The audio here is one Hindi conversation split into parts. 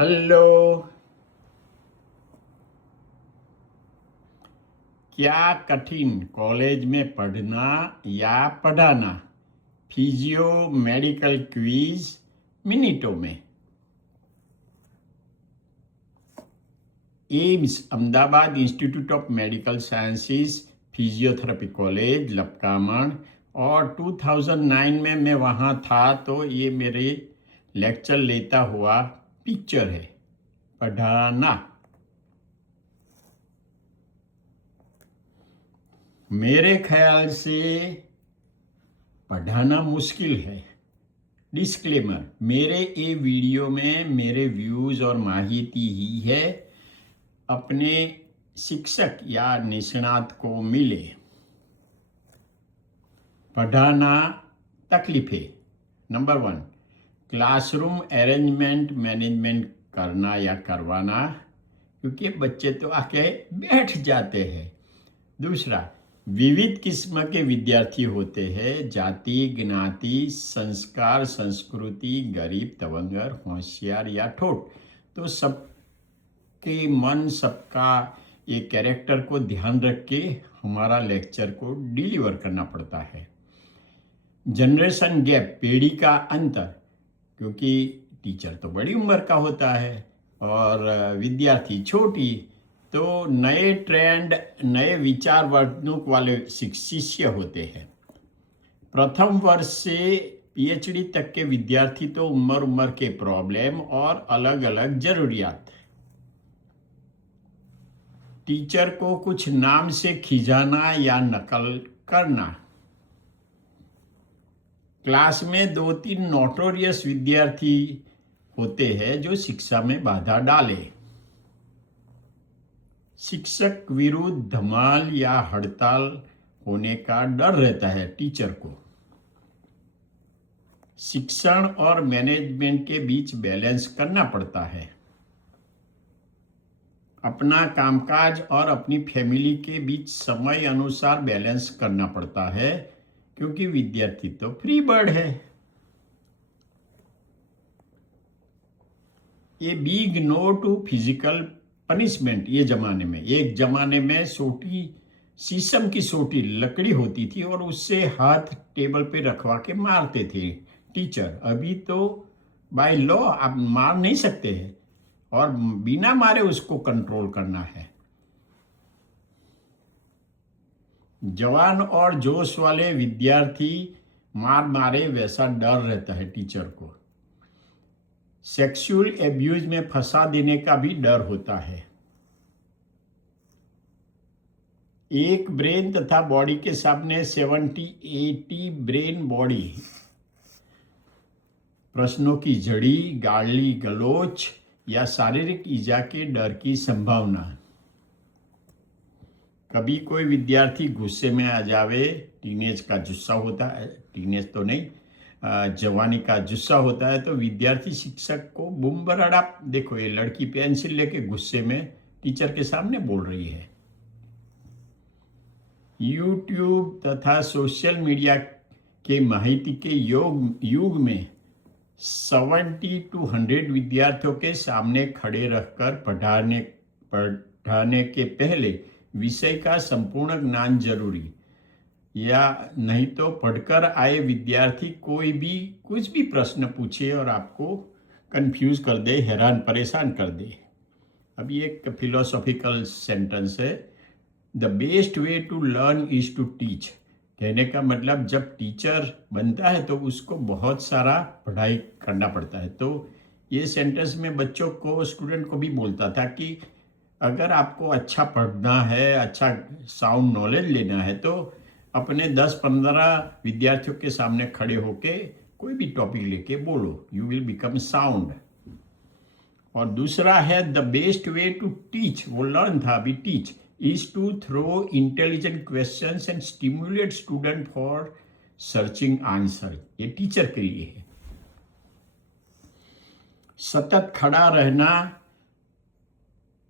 हेलो। क्या कठिन कॉलेज में पढ़ना या पढ़ाना? फिजियो मेडिकल क्विज मिनटों में। AIIMS Ahmedabad institute of medical sciences physiotherapy college लपकामण, और 2009 में मैं वहाँ था, तो ये मेरे लेक्चर लेता हुआ पिक्चर है। पढ़ाना मेरे ख्याल से पढ़ाना मुश्किल है। डिस्क्लेमर, मेरे ये वीडियो में मेरे व्यूज़ और माहिती ही है, अपने शिक्षक या निष्णात को मिले। पढ़ाना तकलीफें। नंबर 1, क्लासरूम अरेंजमेंट मैनेजमेंट करना या करवाना, क्योंकि बच्चे तो आके बैठ जाते हैं। दूसरा, विविध किस्म के विद्यार्थी होते हैं, जाति, ज्ञाति, संस्कार, संस्कृति, गरीब, तवंगर, होशियार या ठोठ। तो सबके मन, सबका ये कैरेक्टर को ध्यान रख के हमारा लेक्चर को डिलीवर करना पड़ता है। जनरेशन गैप, पीढ़ी का अंतर, क्योंकि टीचर तो बड़ी उम्र का होता है और विद्यार्थी छोटी, तो नए ट्रेंड, नए विचार वर्तणूक वाले शिष्य होते हैं। प्रथम वर्ष से पीएचडी तक के विद्यार्थी तो उम्र उम्र के प्रॉब्लम और अलग अलग जरूरियात। टीचर को कुछ नाम से खिजाना या नकल करना। क्लास में 2-3 नोटोरियस विद्यार्थी होते हैं जो शिक्षा में बाधा डाले। शिक्षक विरुद्ध धमाल या हड़ताल होने का डर रहता है टीचर को। शिक्षण और मैनेजमेंट के बीच बैलेंस करना पड़ता है। अपना कामकाज और अपनी फैमिली के बीच समय अनुसार बैलेंस करना पड़ता है, क्योंकि विद्यार्थी तो फ्री बर्ड है। ये big no to physical punishment. ये जमाने में, एक जमाने में सोटी, शीशम की सोटी लकड़ी होती थी और उससे हाथ टेबल पे रखवा के मारते थे टीचर। अभी तो बाय लॉ आप मार नहीं सकते हैं और बिना मारे उसको कंट्रोल करना है। जवान और जोश वाले विद्यार्थी मार मारे वैसा डर रहता है टीचर को। सेक्सुअल एब्यूज में फंसा देने का भी डर होता है। एक ब्रेन तथा बॉडी के सामने 70-80 ब्रेन बॉडी। प्रश्नों की जड़ी, गाली गलोच या शारीरिक ईजा के डर की संभावना। कभी कोई विद्यार्थी गुस्से में आ जावे, टीनेज का जुस्सा होता है, टीनेज तो नहीं, जवानी का जुस्सा होता है, तो विद्यार्थी शिक्षक को बूम बराड़ा, देखो ये लड़की पेंसिल लेके गुस्से में टीचर के सामने बोल रही है। यूट्यूब तथा सोशल मीडिया के माहिती के युग में 70-100 विद्यार्थियों के सामने खड़े रहकर पढ़ाने के पहले विषय का संपूर्ण ज्ञान जरूरी, या नहीं तो पढ़कर आए विद्यार्थी कोई भी कुछ भी प्रश्न पूछे और आपको कंफ्यूज कर दे, हैरान परेशान कर दे। अब ये एक फिलोसॉफिकल सेंटेंस है, the best way to learn is to teach. कहने का मतलब, जब टीचर बनता है तो उसको बहुत सारा पढ़ाई करना पड़ता है। तो ये सेंटेंस में बच्चों को, स्टूडेंट को भी बोलता था कि अगर आपको अच्छा पढ़ना है, अच्छा साउंड नॉलेज लेना है, तो अपने 10-15 विद्यार्थियों के सामने खड़े होके कोई भी टॉपिक लेके बोलो, यू विल बिकम साउंड। और दूसरा है the best way to teach, वो लर्न था, अभी teach, is to throw intelligent questions and stimulate student for searching answer. ये टीचर के लिए है। सतत खड़ा रहना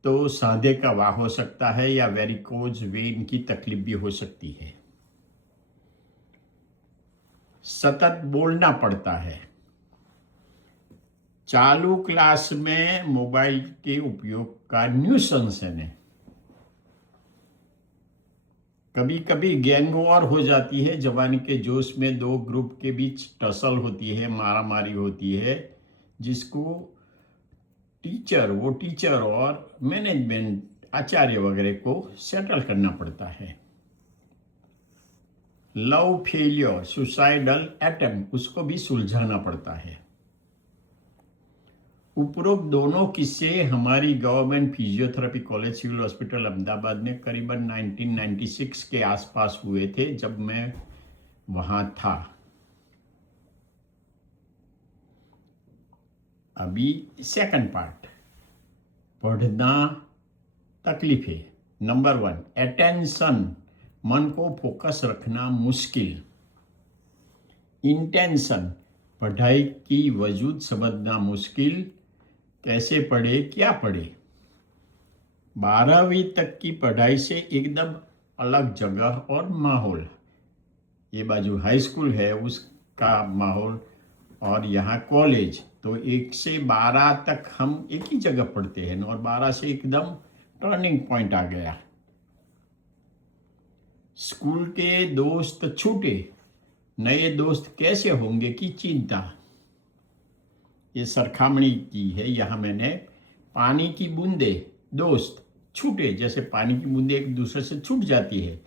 तो सांधे का वाह हो सकता है या वेरिकोज वेन की तकलीफ भी हो सकती है। सतत बोलना पड़ता है। चालू क्लास में मोबाइल के उपयोग का न्यूसेंस है। कभी कभी गैंग वॉर हो जाती है, जवानी के जोश में दो ग्रुप के बीच टसल होती है, मारामारी होती है, जिसको टीचर और मैनेजमेंट आचार्य वगैरह को सेटल करना पड़ता है। लव फेलियर, सुसाइडल अटेम्प्ट, उसको भी सुलझाना पड़ता है। उपरोक्त दोनों किस्से हमारी government physiotherapy college civil hospital Ahmedabad में करीबन 1996 के आसपास हुए थे, जब मैं वहां था। अभी सेकंड पार्ट, पढ़ना तकलीफें। नंबर 1, अटेंशन, मन को फोकस रखना मुश्किल। इंटेंशन, पढ़ाई की वजूद समझना मुश्किल, कैसे पढ़े क्या पढ़े। 12वीं तक की पढ़ाई से एकदम अलग जगह और माहौल। ये बाजू हाई स्कूल है, उसका माहौल, और यहाँ कॉलेज। तो 1 से 12 तक हम एक ही जगह पढ़ते हैं, और 12 से एकदम टर्निंग पॉइंट आ गया। स्कूल के दोस्त छूटे, नए दोस्त कैसे होंगे की चिंता। ये सरखामणी की है। यहाँ मैंने पानी की बूंदे, दोस्त छूटे, जैसे पानी की बूंदे एक दूसरे से छूट जाती है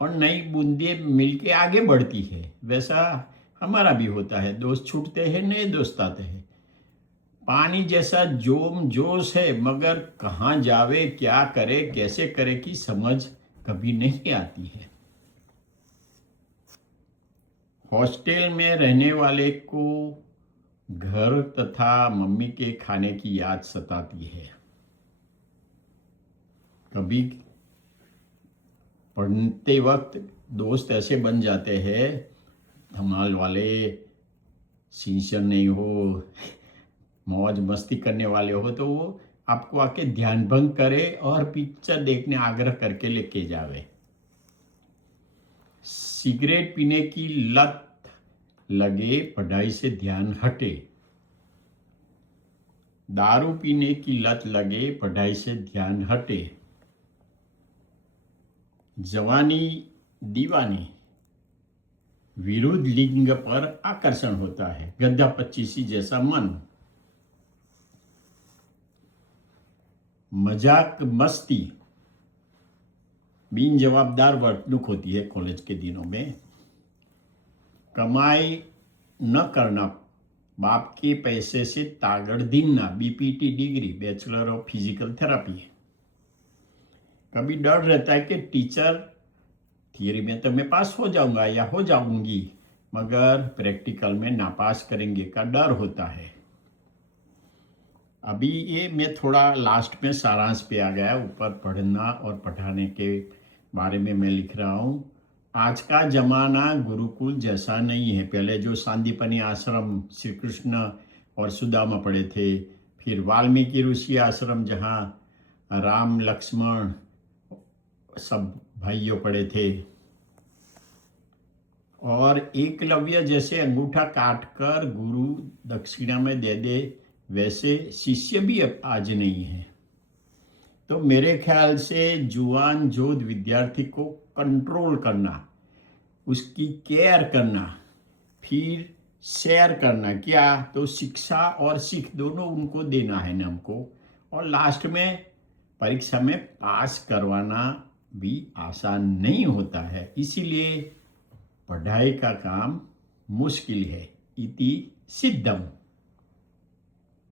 और नई बूंदे मिलके आगे बढ़ती है, वैसा हमारा भी होता है। दोस्त छूटते हैं, नए दोस्त आते हैं। पानी जैसा जोम जोश है, मगर कहाँ जावे, क्या करे, कैसे करे की समझ कभी नहीं आती है। हॉस्टल में रहने वाले को घर तथा मम्मी के खाने की याद सताती है। कभी पढ़ते वक्त दोस्त ऐसे बन जाते हैं, धमाल वाले, सिंसियर नहीं हो, मौज मस्ती करने वाले हो, तो वो आपको आके ध्यान भंग करे और पिक्चर देखने आग्रह करके लेके जावे। सिगरेट पीने की लत लगे, पढ़ाई से ध्यान हटे। दारू पीने की लत लगे, पढ़ाई से ध्यान हटे। जवानी दीवानी, विरुद्ध लिंग पर आकर्षण होता है, गद्दा पच्चीसी जैसा मन। मजाक मस्ती, बिन जवाबदार वर्तणूक होती है कॉलेज के दिनों में। कमाई न करना, बाप के पैसे से तागड़ दिनना, BPT degree, bachelor of physical therapy. कभी डर रहता है कि टीचर थियरी में तो मैं पास हो जाऊंगा या हो जाऊंगी, मगर प्रैक्टिकल में नापास करेंगे का डर होता है। अभी ये मैं थोड़ा लास्ट में सारांश पे आ गया, ऊपर पढ़ना और पढ़ाने के बारे में मैं लिख रहा हूँ। आज का जमाना गुरुकुल जैसा नहीं है। पहले जो सांदीपनी आश्रम श्री कृष्ण और सुदामा पढ़े थे, फिर वाल्मीकि ऋषि आश्रम जहाँ राम लक्ष्मण सब भाइयों पढ़े थे, और एकलव्य जैसे अंगूठा काटकर गुरु दक्षिणा में दे दे, वैसे शिष्य भी अब आज नहीं है। तो मेरे ख्याल से जुआन जोध विद्यार्थी को कंट्रोल करना, उसकी केयर करना, फिर शेयर करना, क्या तो शिक्षा और सीख दोनों उनको देना है ना हमको, और लास्ट में परीक्षा में पास करवाना भी आसान नहीं होता है। इसीलिए पढ़ाई का काम मुश्किल है, इति सिद्धम।